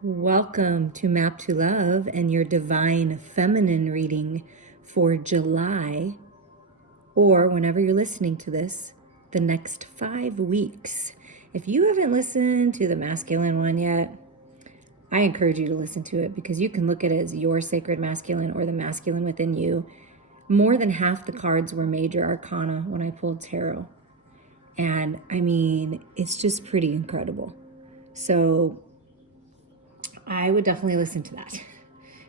Welcome to Map to Love and your Divine Feminine reading for July, or whenever you're listening to this, the next 5 weeks. If you haven't listened to the masculine one yet, I encourage you to listen to it because you can look at it as your sacred masculine or the masculine within you. More than half the cards were major arcana when I pulled tarot. And I mean, it's just pretty incredible. So I would definitely listen to that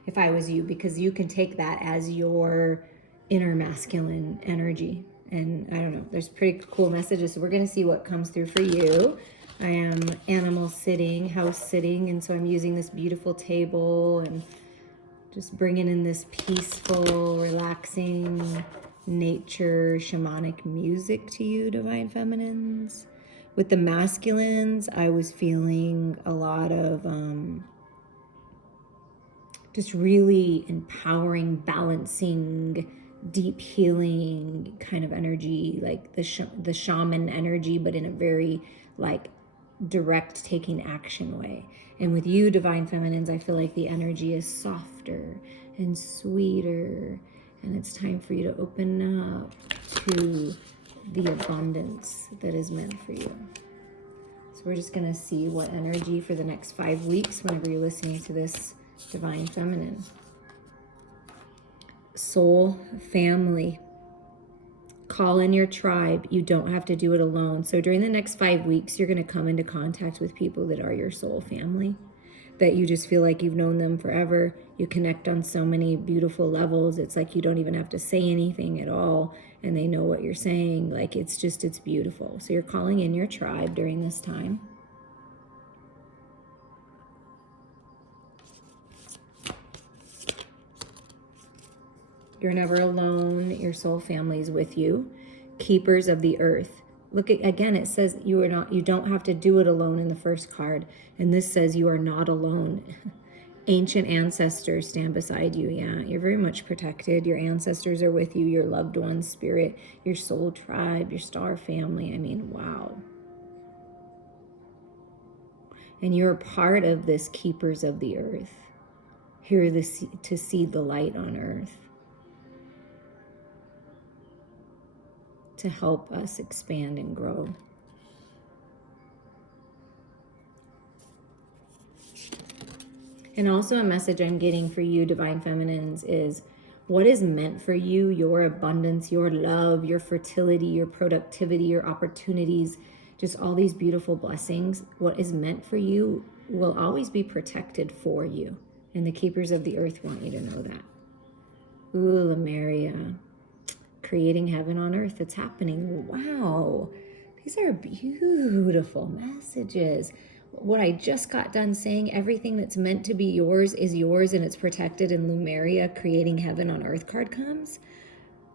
if I was you, because you can take that as your inner masculine energy. And I don't know, there's pretty cool messages. So we're going to see what comes through for you. I am animal sitting, house sitting, and so I'm using this beautiful table and just bringing in this peaceful, relaxing nature, shamanic music to you, Divine Feminines. With the masculines, I was feeling a lot of just really empowering, balancing, deep healing kind of energy, like the shaman energy, but in a very like direct taking action way. And with you, Divine Feminines, I feel like the energy is softer and sweeter, and it's time for you to open up to the abundance that is meant for you. So we're just gonna see what energy for the next 5 weeks whenever you're listening to this, Divine Feminine. Soul family. Call in your tribe. You don't have to do it alone. So during the next 5 weeks, you're going to come into contact with people that are your soul family, that you just feel like you've known them forever. You connect on so many beautiful levels. It's like you don't even have to say anything at all, and they know what you're saying. Like it's beautiful. So you're calling in your tribe during this time. You're never alone. Your soul family is with you. Keepers of the earth. Look at, again, it says you don't have to do it alone in the first card. And this says you are not alone. Ancient ancestors stand beside you. Yeah, you're very much protected. Your ancestors are with you, your loved ones, spirit, your soul tribe, your star family. I mean, wow. And you're a part of this keepers of the earth. Here to see the light on earth, to help us expand and grow. And also a message I'm getting for you, Divine Feminines, is what is meant for you, your abundance, your love, your fertility, your productivity, your opportunities, just all these beautiful blessings. What is meant for you will always be protected for you. And the keepers of the earth want you to know that. Ooh, Lemuria. Creating heaven on earth. It's happening. Wow. These are beautiful messages. What I just got done saying, everything that's meant to be yours is yours and it's protected, in Lemuria, creating heaven on earth card comes.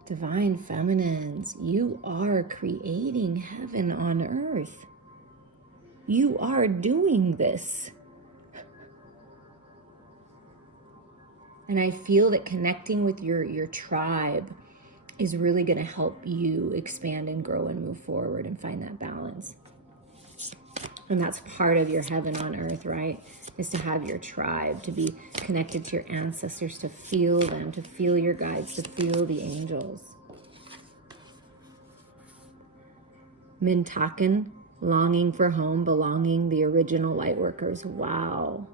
Divine Feminines, you are creating heaven on earth. You are doing this. And I feel that connecting with your tribe is really going to help you expand and grow and move forward and find that balance. And that's part of your heaven on earth, right? Is to have your tribe, to be connected to your ancestors, to feel them, to feel your guides, to feel the angels. Mintaken, longing for home, belonging, the original light workers. Wow.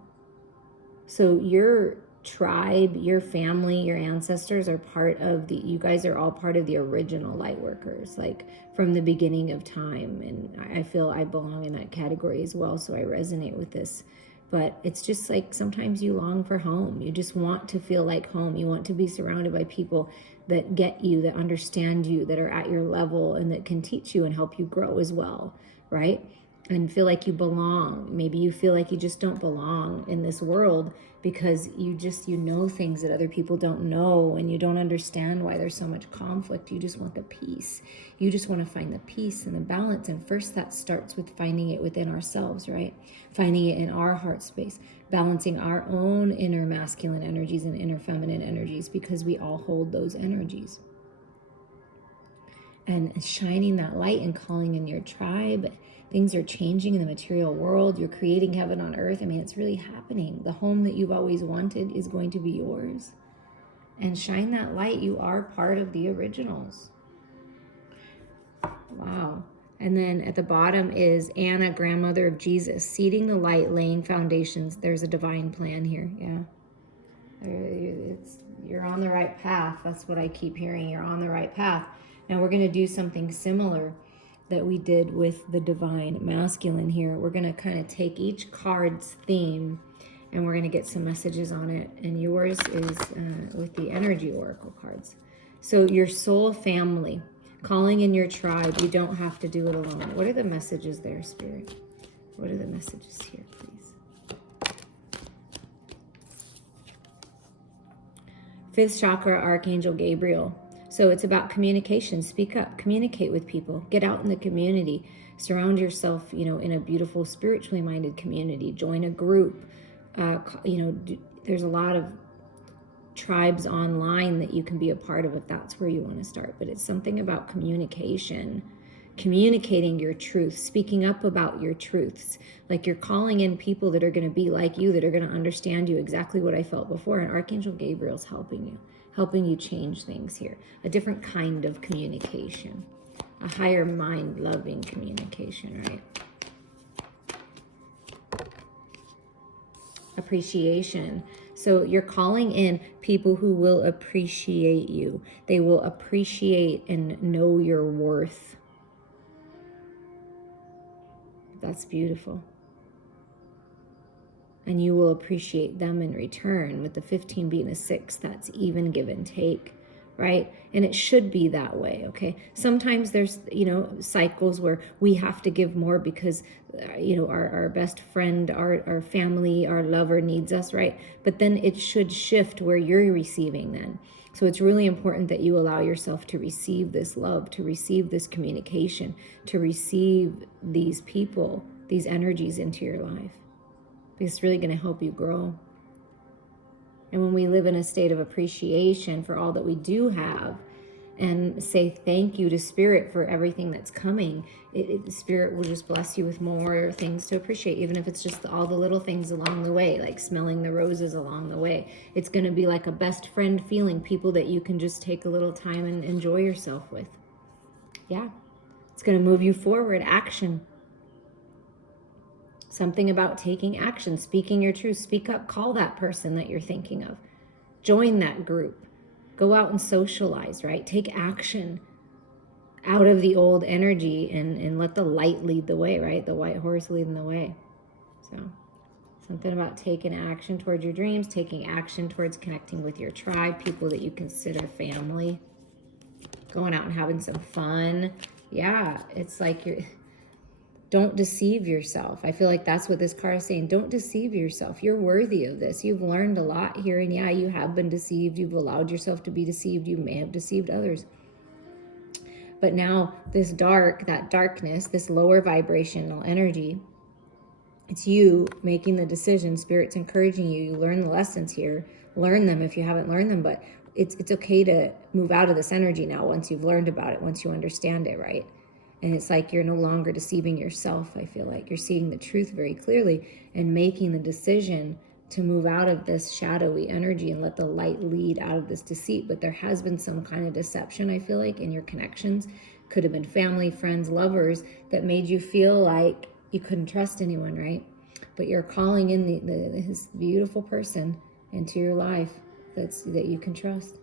So your tribe, your family, your ancestors are part of you guys are all part of the original light workers, like from the beginning of time. And I feel I belong in that category as well, so I resonate with this. But it's just like sometimes you long for home. You just want to feel like home. You want to be surrounded by people that get you, that understand you, that are at your level, and that can teach you and help you grow as well, right? And feel like you belong. Maybe you feel like you just don't belong in this world because you know things that other people don't know, and you don't understand why there's so much conflict. You just want the peace. You just want to find the peace and the balance. And first that starts with finding it within ourselves, right? Finding it in our heart space, balancing our own inner masculine energies and inner feminine energies, because we all hold those energies. And shining that light and calling in your tribe Things are changing in the material world. You're creating heaven on earth. I mean, it's really happening. The home that you've always wanted is going to be yours. And shine that light. You are part of the originals. Wow. And then at the bottom is Anna, grandmother of Jesus, seeding the light, laying foundations. There's a divine plan here. Yeah. You're on the right path. That's what I keep hearing. You're on the right path. Now we're going to do something similar that we did with the divine masculine here. We're going to kind of take each card's theme and we're going to get some messages on it. And yours is with the energy oracle cards. So your soul family, calling in your tribe. You don't have to do it alone. What are the messages there, Spirit? What are the messages here, please? Fifth chakra, Archangel Gabriel. So it's about communication. Speak up, communicate with people, get out in the community, surround yourself, in a beautiful, spiritually minded community, join a group. There's a lot of tribes online that you can be a part of if that's where you want to start. But it's something about communication, communicating your truth, speaking up about your truths. Like you're calling in people that are going to be like you, that are going to understand you, exactly what I felt before. And Archangel Gabriel's helping you change things here. A different kind of communication, a higher mind loving communication, right? Appreciation. So you're calling in people who will appreciate you. They will appreciate and know your worth. That's beautiful. And you will appreciate them in return. With the 15 being a 6, that's even give and take, right? And it should be that way, okay? Sometimes there's, cycles where we have to give more because, our best friend, our family, our lover needs us, right? But then it should shift where you're receiving then. So it's really important that you allow yourself to receive this love, to receive this communication, to receive these people, these energies into your life. It's really going to help you grow. And when we live in a state of appreciation for all that we do have and say thank you to Spirit for everything that's coming, Spirit will just bless you with more things to appreciate, even if it's just all the little things along the way, like smelling the roses along the way. It's going to be like a best friend feeling, people that you can just take a little time and enjoy yourself with. Yeah. It's going to move you forward. Action. Something about taking action, speaking your truth, speak up, call that person that you're thinking of. Join that group. Go out and socialize, right? Take action out of the old energy and let the light lead the way, right? The white horse leading the way. So something about taking action towards your dreams, taking action towards connecting with your tribe, people that you consider family, going out and having some fun. Yeah, it's like don't deceive yourself. I feel like that's what this card is saying. Don't deceive yourself. You're worthy of this. You've learned a lot here. And yeah, you have been deceived. You've allowed yourself to be deceived. You may have deceived others. But now this that darkness, this lower vibrational energy, it's you making the decision. Spirit's encouraging you. You learn the lessons here. Learn them if you haven't learned them. But it's okay to move out of this energy now once you've learned about it, once you understand it, right? And it's like you're no longer deceiving yourself. I feel like you're seeing the truth very clearly and making the decision to move out of this shadowy energy and let the light lead out of this deceit. But there has been some kind of deception, I feel like, in your connections. Could have been family, friends, lovers that made you feel like you couldn't trust anyone, right? But you're calling in this beautiful person into your life that you can trust.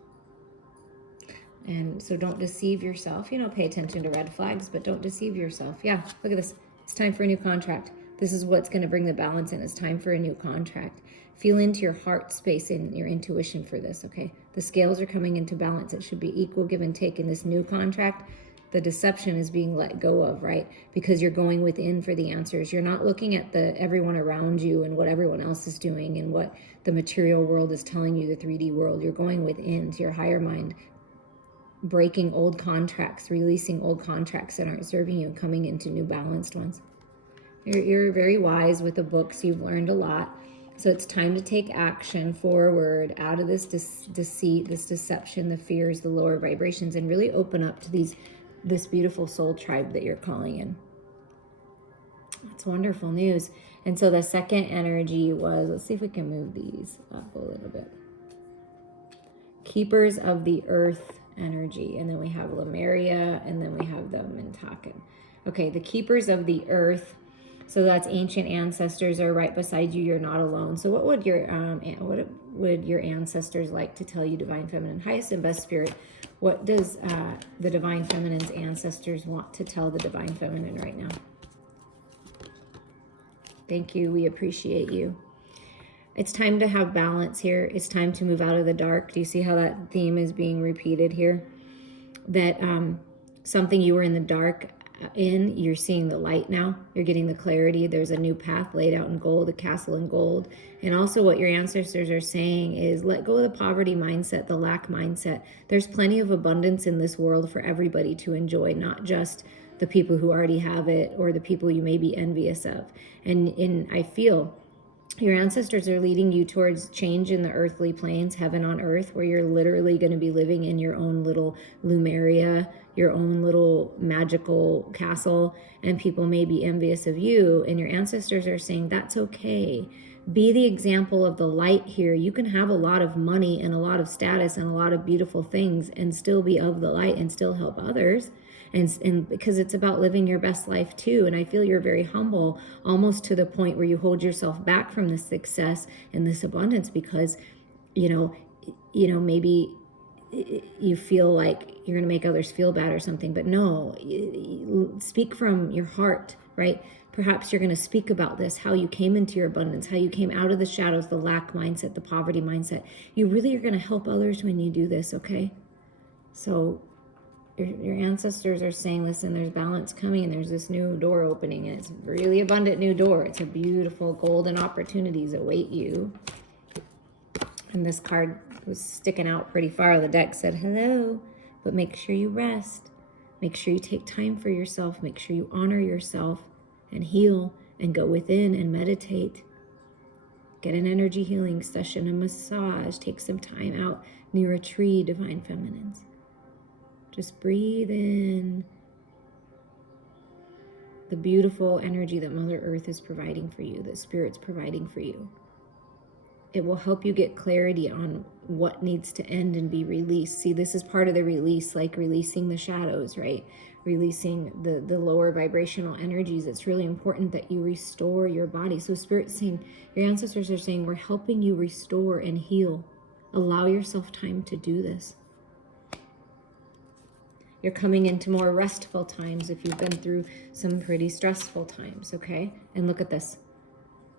And so don't deceive yourself. Pay attention to red flags, but don't deceive yourself. Yeah, look at this. It's time for a new contract. This is what's going to bring the balance in. It's time for a new contract. Feel into your heart space and your intuition for this, okay? The scales are coming into balance. It should be equal give and take in this new contract. The deception is being let go of, right? Because you're going within for the answers. You're not looking at everyone around you and what everyone else is doing and what the material world is telling you, the 3D world. You're going within to your higher mind, breaking old contracts, releasing old contracts that aren't serving you, and coming into new balanced ones. You're very wise with the books. You've learned a lot. So it's time to take action forward out of this deceit, this deception, the fears, the lower vibrations, and really open up to this beautiful soul tribe that you're calling in. That's wonderful news. And so the second energy was, let's see if we can move these up a little bit. Keepers of the earth energy. And then we have Lemuria, and then we have the Mintakan. Okay, the keepers of the earth. So that's ancient ancestors are right beside you. You're not alone. So what would your ancestors like to tell you, Divine Feminine? Highest and best spirit, what does the Divine Feminine's ancestors want to tell the Divine Feminine right now? Thank you. We appreciate you. It's time to have balance here. It's time to move out of the dark. Do you see how that theme is being repeated here? That something you were in the dark in, you're seeing the light now. You're getting the clarity. There's a new path laid out in gold, a castle in gold. And also what your ancestors are saying is let go of the poverty mindset, the lack mindset. There's plenty of abundance in this world for everybody to enjoy, not just the people who already have it or the people you may be envious of. And I feel your ancestors are leading you towards change in the earthly planes, heaven on earth, where you're literally going to be living in your own little Lemuria, your own little magical castle, and people may be envious of you. And your ancestors are saying, that's okay. Be the example of the light here. You can have a lot of money and a lot of status and a lot of beautiful things and still be of the light and still help others. And because it's about living your best life too. And I feel you're very humble, almost to the point where you hold yourself back from this success and this abundance because, maybe you feel like you're going to make others feel bad or something. But no, speak from your heart, right? Perhaps you're going to speak about this, how you came into your abundance, how you came out of the shadows, the lack mindset, the poverty mindset. You really are going to help others when you do this, okay? So your ancestors are saying, listen, there's balance coming and there's this new door opening and it's a really abundant new door. It's a beautiful golden opportunities await you. And this card was sticking out pretty far. The deck said, hello, but make sure you rest. Make sure you take time for yourself. Make sure you honor yourself and heal and go within and meditate. Get an energy healing session, a massage. Take some time out near a tree, Divine Feminines. Just breathe in the beautiful energy that Mother Earth is providing for you, that Spirit's providing for you. It will help you get clarity on what needs to end and be released. See, this is part of the release, like releasing the shadows, right? Releasing the lower vibrational energies. It's really important that you restore your body. So Spirit's saying, your ancestors are saying, we're helping you restore and heal. Allow yourself time to do this. You're coming into more restful times if you've been through some pretty stressful times, okay? And look at this.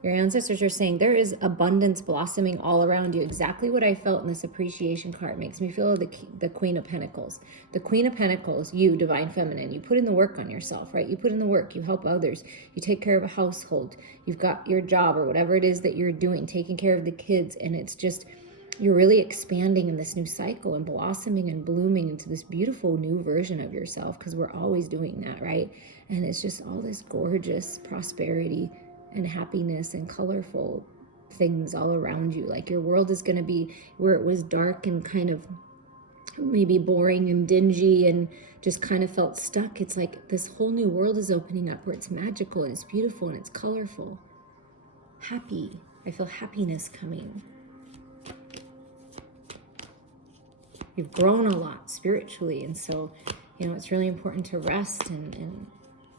Your ancestors are saying there is abundance blossoming all around you. Exactly what I felt in this appreciation card. Makes me feel the Queen of Pentacles. The Queen of Pentacles, you, Divine Feminine, you put in the work on yourself, right? You put in the work, you help others, you take care of a household, you've got your job or whatever it is that you're doing, taking care of the kids, and it's just, you're really expanding in this new cycle and blossoming and blooming into this beautiful new version of yourself, because we're always doing that, right? And it's just all this gorgeous prosperity and happiness and colorful things all around you. Like your world is going to be where it was dark and kind of maybe boring and dingy and just kind of felt stuck. It's like this whole new world is opening up where it's magical and it's beautiful and it's colorful. Happy. I feel happiness coming. You've grown a lot spiritually, and so, it's really important to rest and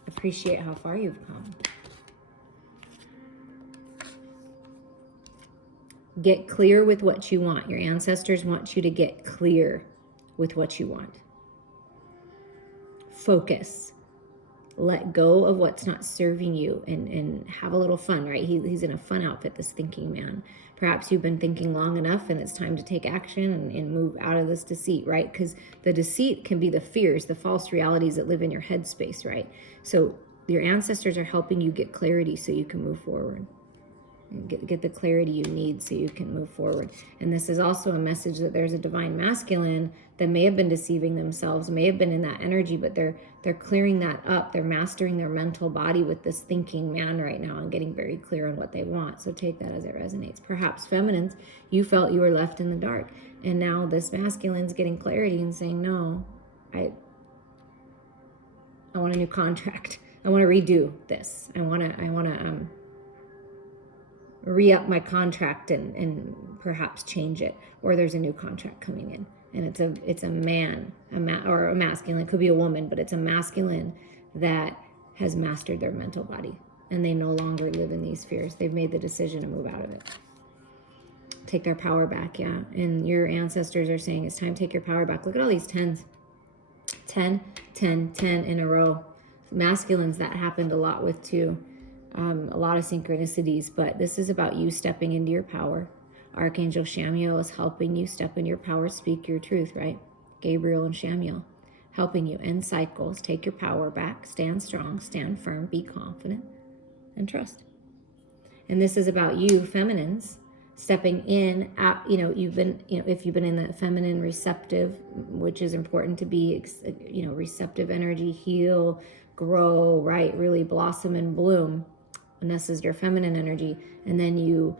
appreciate how far you've come. Get clear with what you want. Your ancestors want you to get clear with what you want. Focus. Let go of what's not serving you and have a little fun, right? He's in a fun outfit, this thinking man. Perhaps you've been thinking long enough and it's time to take action and move out of this deceit, right? Because the deceit can be the fears, the false realities that live in your headspace, right? So your ancestors are helping you get clarity so you can move forward. And get the clarity you need so you can move forward. And this is also a message that there's a divine masculine that may have been deceiving themselves, may have been in that energy, but they're clearing that up. They're mastering their mental body with this thinking man right now and getting very clear on what they want. So take that as it resonates. Perhaps feminines, you felt you were left in the dark, and now this masculine's getting clarity and saying, no, I want a new contract. I want to redo this. I want to re-up my contract and perhaps change it, or there's a new contract coming in, and it's a man, or a masculine. It could be a woman, but it's a masculine that has mastered their mental body, and they no longer live in these fears. They've made the decision to move out of it, take their power back. Yeah, and your ancestors are saying it's time to take your power back. Look at all these 10s, 10, 10, 10 in a row. Masculines, that happened a lot with too. A lot of synchronicities, but this is about you stepping into your power. Archangel Shamiel is helping you step into your power, speak your truth, right? Gabriel and Shamiel helping you end cycles, take your power back, stand strong, stand firm, be confident, and trust. And this is about you, feminines, stepping in at, you've been, if you've been in the feminine receptive, which is important to be, receptive energy, heal, grow, right? Really blossom and bloom. And this is your feminine energy. And then you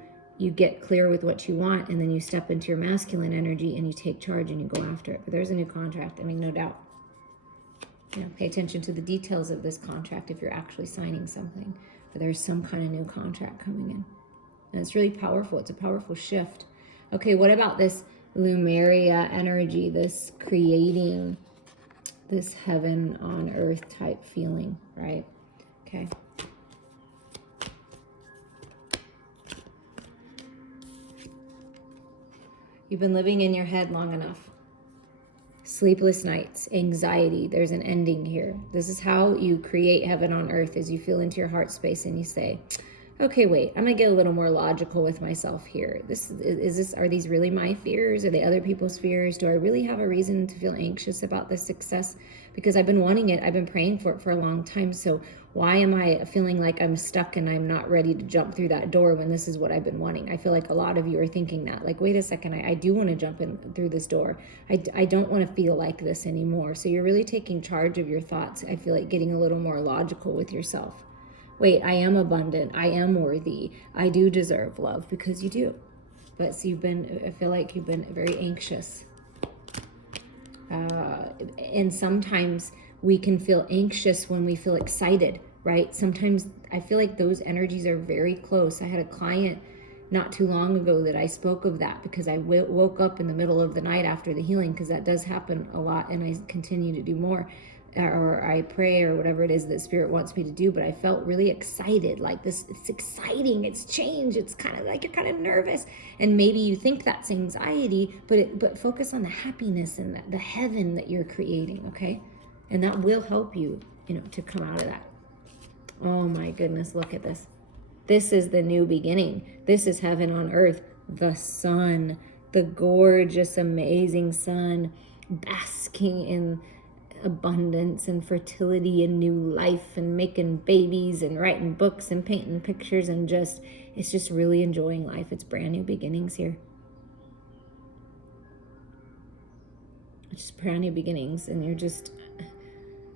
get clear with what you want, and then you step into your masculine energy and you take charge and you go after it. But there's a new contract. I mean, no doubt. Pay attention to the details of this contract if you're actually signing something. But there's some kind of new contract coming in. And it's really powerful. It's a powerful shift. Okay, what about this Lumeria energy, this creating this heaven on earth type feeling, right? Okay. You've been living in your head long enough. Sleepless nights, anxiety, there's an ending here. This is how you create heaven on earth, as you feel into your heart space and you say, okay, wait, I'm gonna get a little more logical with myself here. Are these really my fears? Are they other people's fears? Do I really have a reason to feel anxious about this success? Because I've been wanting it, I've been praying for it for a long time. So why am I feeling like I'm stuck and I'm not ready to jump through that door when this is what I've been wanting? I feel like a lot of you are thinking that, like, wait a second, I do want to jump in through this door. I don't want to feel like this anymore. So you're really taking charge of your thoughts. I feel like getting a little more logical with yourself. Wait, I am abundant. I am worthy. I do deserve love, because you do. But so I feel like you've been very anxious. And sometimes we can feel anxious when we feel excited, right? Sometimes I feel like those energies are very close. I had a client not too long ago that I spoke of that, because I woke up in the middle of the night after the healing, because that does happen a lot, and I continue to do more. Or I pray, or whatever it is that Spirit wants me to do, but I felt really excited, like this, it's exciting, it's change, it's kind of like you're kind of nervous, and maybe you think that's anxiety, but focus on the happiness and the heaven that you're creating, okay? And that will help you, to come out of that. Oh my goodness, look at this. This is the new beginning. This is heaven on earth. The sun, the gorgeous, amazing sun, basking in abundance and fertility and new life, and making babies and writing books and painting pictures, and it's just really enjoying life. It's brand new beginnings here. It's just brand new beginnings, and you're just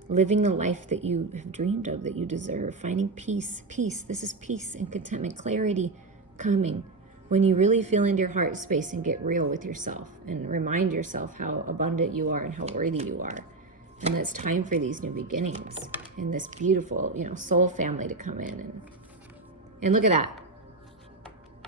living the life that you have dreamed of, that you deserve, finding peace. This is peace and contentment, clarity coming when you really feel into your heart space and get real with yourself and remind yourself how abundant you are and how worthy you are. And it's time for these new beginnings and this beautiful, soul family to come in. And look at that.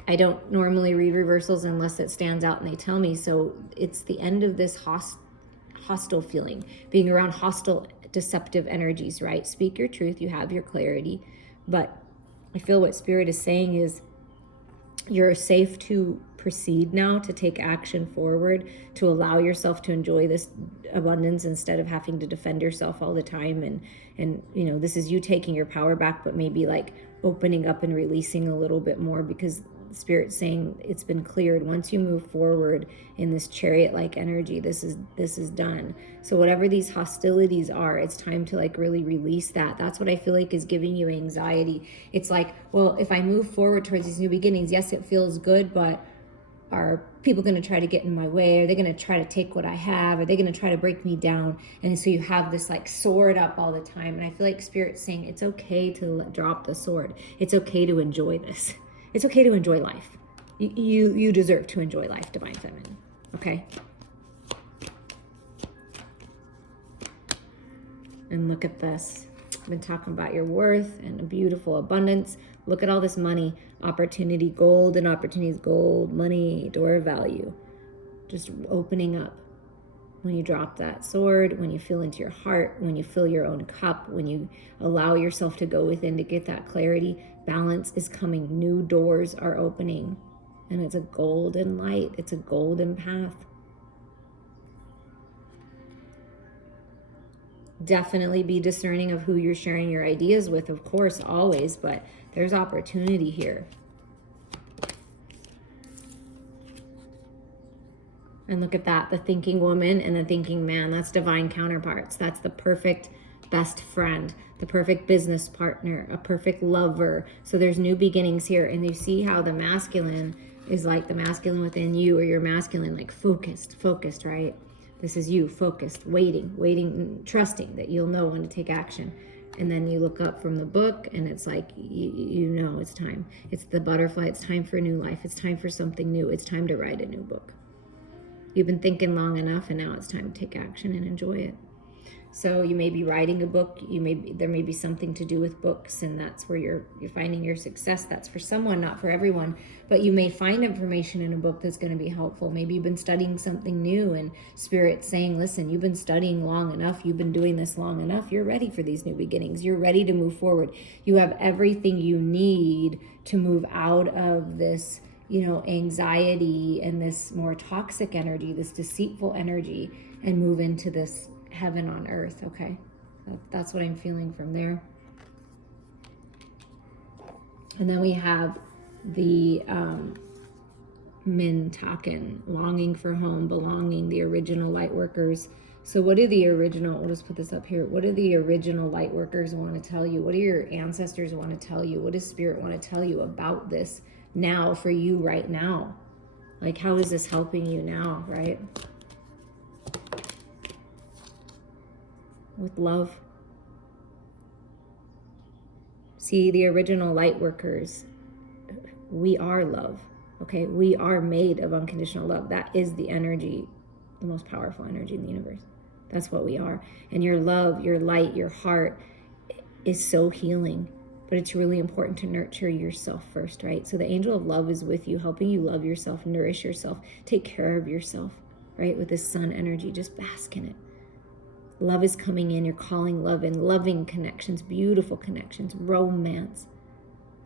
I don't normally read reversals unless it stands out and they tell me. So it's the end of this hostile feeling, being around hostile, deceptive energies, right? Speak your truth. You have your clarity. But I feel what Spirit is saying is you're safe to proceed now, to take action forward, to allow yourself to enjoy this abundance instead of having to defend yourself all the time. And this is you taking your power back, but maybe like opening up and releasing a little bit more, because Spirit's saying it's been cleared. Once you move forward in this chariot-like energy, this is done. So whatever these hostilities are, it's time to like really release that. That's what I feel like is giving you anxiety. It's like, well, if I move forward towards these new beginnings, yes, it feels good, but are people going to try to get in my way? Are they going to try to take what I have? Are they going to try to break me down? And so you have this like sword up all the time. And I feel like Spirit's saying it's okay to drop the sword. It's okay to enjoy this. It's okay to enjoy life. You deserve to enjoy life, Divine Feminine. Okay? And look at this. I've been talking about your worth and a beautiful abundance. Look at all this money, opportunity, gold and opportunities, gold, money, door of value. Just opening up. When you drop that sword, when you feel into your heart, when you fill your own cup, when you allow yourself to go within to get that clarity, balance is coming. New doors are opening. And it's a golden light. It's a golden path. Definitely be discerning of who you're sharing your ideas with, of course, always, but there's opportunity here. And look at that, the thinking woman and the thinking man. That's divine counterparts. That's the perfect best friend, the perfect business partner, a perfect lover. So there's new beginnings here. And you see how the masculine is like the masculine within you, or your masculine, like focused, right? This is you, focused, waiting, trusting that you'll know when to take action. And then you look up from the book and it's like, you know it's time. It's the butterfly. It's time for a new life. It's time for something new. It's time to write a new book. You've been thinking long enough, and now it's time to take action and enjoy it. So you may be writing a book. There may be something to do with books, and that's where you're finding your success. That's for someone, not for everyone. But you may find information in a book that's going to be helpful. Maybe you've been studying something new, and Spirit's saying, listen, you've been studying long enough. You've been doing this long enough. You're ready for these new beginnings. You're ready to move forward. You have everything you need to move out of this, anxiety and this more toxic energy, this deceitful energy, and move into this heaven on earth. Okay, that's what I'm feeling from there. And then we have the Mintaken, longing for home, belonging, the original light workers. So what do the original, we'll just put this up here. What do the original light workers want to tell you? What do your ancestors want to tell you? What does Spirit want to tell you about this now for you right now? Like, how is this helping you now, right? With love. See, the original light workers, we are love, okay? We are made of unconditional love. That is the energy, the most powerful energy in the universe. That's what we are. And your love, your light, your heart is so healing. But it's really important to nurture yourself first, right? So the angel of love is with you, helping you love yourself, nourish yourself, take care of yourself, right? With this sun energy, just bask in it. Love is coming in. You're calling love in. Loving connections, beautiful connections, romance.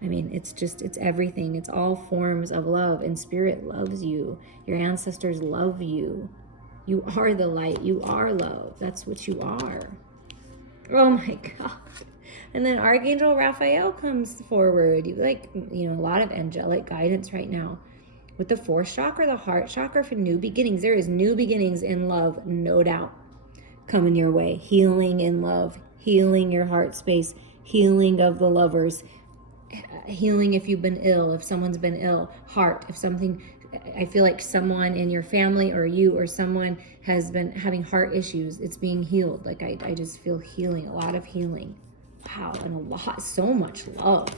I mean, it's everything. It's all forms of love. And Spirit loves you. Your ancestors love you. You are the light. You are love. That's what you are. Oh my God. And then Archangel Raphael comes forward. You a lot of angelic guidance right now. With the fourth chakra, the heart chakra, for new beginnings. There is new beginnings in love, no doubt, coming your way. Healing in love, healing your heart space, healing of the lovers, healing if you've been ill, if someone's been ill, heart, if something, I feel like someone in your family or you or someone has been having heart issues, it's being healed. Like I just feel healing, a lot of healing. Wow, and so much love.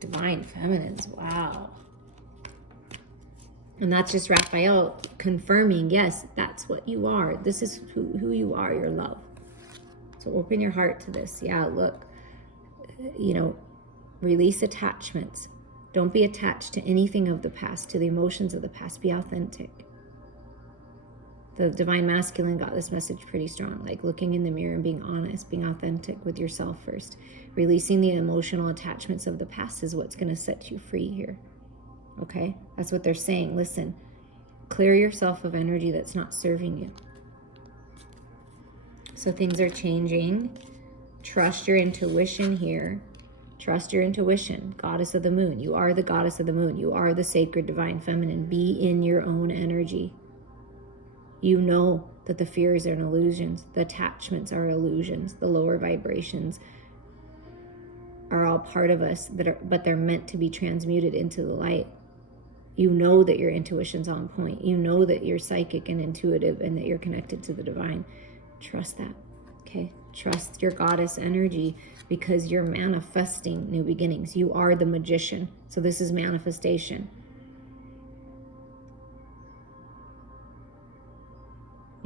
Divine feminines, wow. And that's just Raphael confirming, yes, that's what you are. This is who you are, your love. So open your heart to this. Yeah, look, release attachments. Don't be attached to anything of the past, to the emotions of the past. Be authentic. The divine masculine got this message pretty strong, like looking in the mirror and being honest, being authentic with yourself first. Releasing the emotional attachments of the past is what's going to set you free here. Okay? That's what they're saying. Listen, clear yourself of energy that's not serving you. So things are changing. Trust your intuition here. Trust your intuition. Goddess of the moon. You are the goddess of the moon. You are the sacred divine feminine. Be in your own energy. You know that the fears are illusions. The attachments are illusions. The lower vibrations are all part of us, but they're meant to be transmuted into the light. You know that your intuition's on point. You know that you're psychic and intuitive and that you're connected to the divine. Trust that, okay? Trust your goddess energy because you're manifesting new beginnings. You are the magician. So this is manifestation.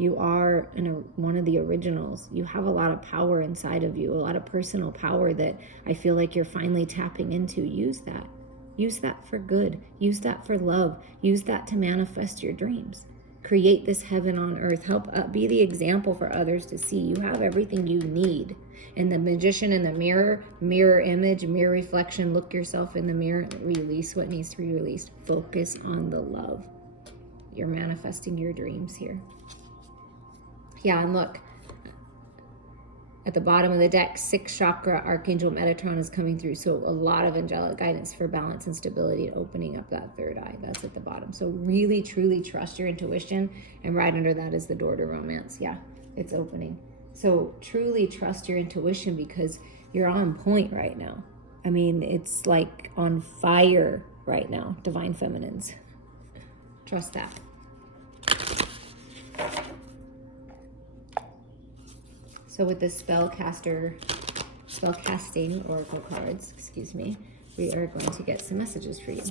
You are one of the originals. You have a lot of power inside of you, a lot of personal power that I feel like you're finally tapping into. Use that. Use that for good. Use that for love. Use that to manifest your dreams. Create this heaven on earth. Help be the example for others to see. You have everything you need. And the magician in the mirror image, mirror reflection, look yourself in the mirror, release what needs to be released. Focus on the love. You're manifesting your dreams here. Yeah, and look, at the bottom of the deck, 6th chakra, Archangel Metatron is coming through. So a lot of angelic guidance for balance and stability and opening up that third eye. That's at the bottom. So really, truly trust your intuition. And right under that is the door to romance. Yeah, it's opening. So truly trust your intuition because you're on point right now. I mean, it's like on fire right now, Divine Feminines. Trust that. So with the spellcasting oracle cards, we are going to get some messages for you.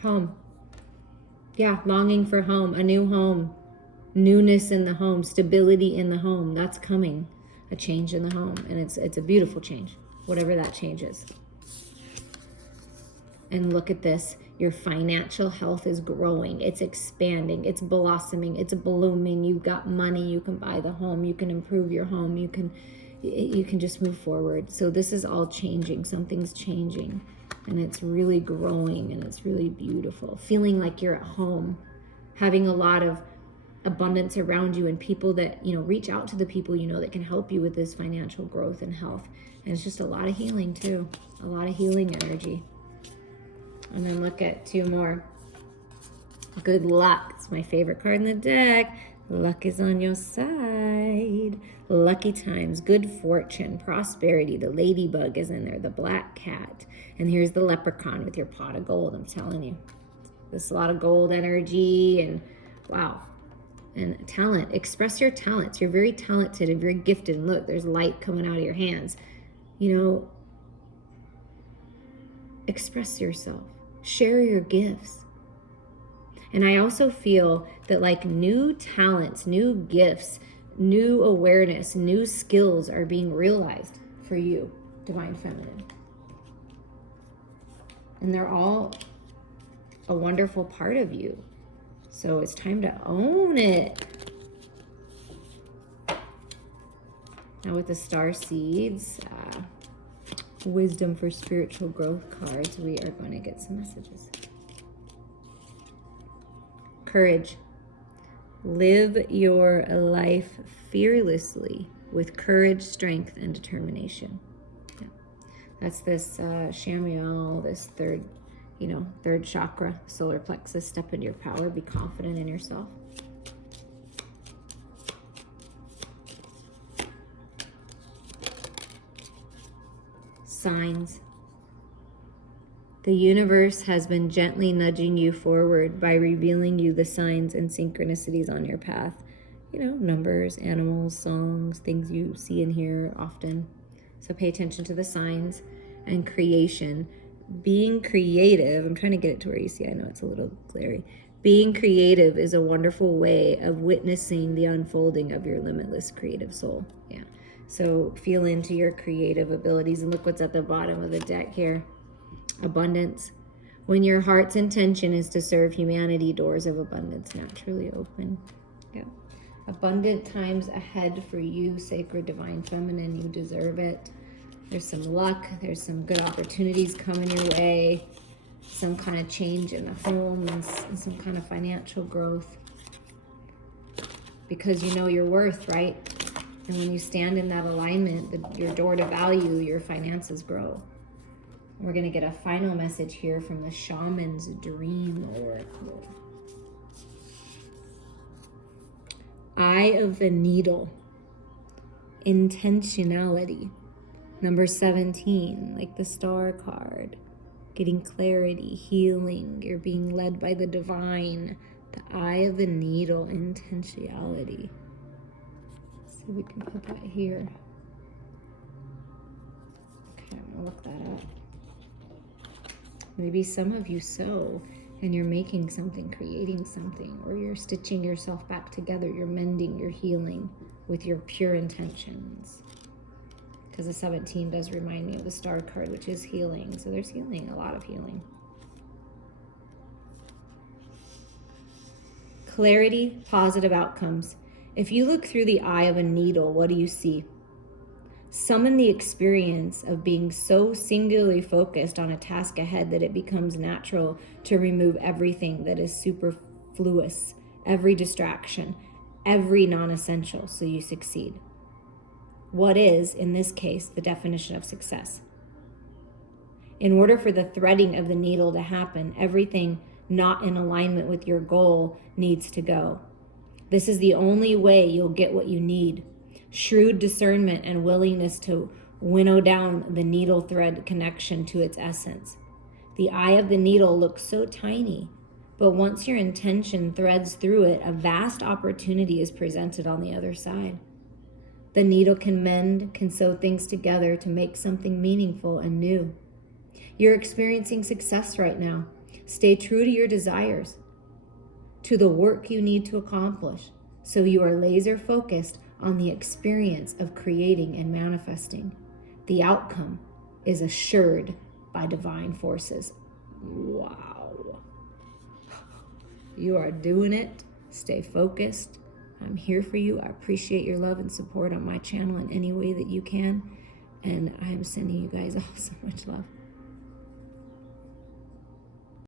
Home. Yeah, longing for home, a new home, newness in the home, stability in the home. That's coming, a change in the home. And it's a beautiful change, whatever that change is. And look at this. Your financial health is growing. It's expanding. It's blossoming. It's blooming. You've got money. You can buy the home. You can improve your home. You can just move forward. So this is all changing. Something's changing. And it's really growing. And it's really beautiful. Feeling like you're at home. Having a lot of abundance around you and people that, reach out to the people that can help you with this financial growth and health. And it's just a lot of healing too. A lot of healing energy. And then look at 2 more. Good luck. It's my favorite card in the deck. Luck is on your side. Lucky times, good fortune, prosperity. The ladybug is in there, the black cat. And here's the leprechaun with your pot of gold, I'm telling you. There's a lot of gold energy and wow. And talent. Express your talents. You're very talented and very gifted. And look, there's light coming out of your hands. Express yourself. Share your gifts. And I also feel that like new talents, new gifts, new awareness, new skills are being realized for you, Divine Feminine. And they're all a wonderful part of you. So it's time to own it. Now with the star seeds, wisdom for spiritual growth cards, we are going to get some messages. Courage. Live your life fearlessly with courage, strength, and determination. Yeah. That's this Shamiel, this third chakra, solar plexus. Step into your power. Be confident in yourself. Signs. The universe has been gently nudging you forward by revealing you the signs and synchronicities on your path. Numbers, animals, songs, things you see and hear often. So pay attention to the signs. And creation. Being creative, I'm trying to get it to where you see, I know it's a little glary. Being creative is a wonderful way of witnessing the unfolding of your limitless creative soul. Yeah. So feel into your creative abilities and look what's at the bottom of the deck here. Abundance. When your heart's intention is to serve humanity, doors of abundance naturally open. Yeah. Abundant times ahead for you, sacred Divine Feminine. You deserve it. There's some luck. There's some good opportunities coming your way. Some kind of change in the home and some kind of financial growth. Because you know your worth, right? And when you stand in that alignment, your door to value, your finances grow. We're going to get a final message here from the Shaman's Dream Oracle. Eye of the Needle. Intentionality. Number 17, like the star card. Getting clarity, healing. You're being led by the divine. The Eye of the Needle. Intentionality. So we can put that here. Okay, I'm gonna look that up. Maybe some of you sew and you're making something, creating something, or you're stitching yourself back together, you're mending, you're healing with your pure intentions. Because the 17 does remind me of the star card, which is healing. So there's healing, a lot of healing. Clarity, positive outcomes. If you look through the eye of a needle, what do you see? Summon the experience of being so singularly focused on a task ahead that it becomes natural to remove everything that is superfluous, every distraction, every non-essential, so you succeed. What is, in this case, the definition of success? In order for the threading of the needle to happen, everything not in alignment with your goal needs to go. This is the only way you'll get what you need. Shrewd discernment and willingness to winnow down the needle thread connection to its essence. The eye of the needle looks so tiny, but once your intention threads through it, a vast opportunity is presented on the other side. The needle can mend, can sew things together to make something meaningful and new. You're experiencing success right now. Stay true to your desires, to the work you need to accomplish, so you are laser focused on the experience of creating and manifesting. The outcome is assured by divine forces. Wow. You are doing it. Stay focused. I'm here for you. I appreciate your love and support on my channel in any way that you can. And I am sending you guys all so much love.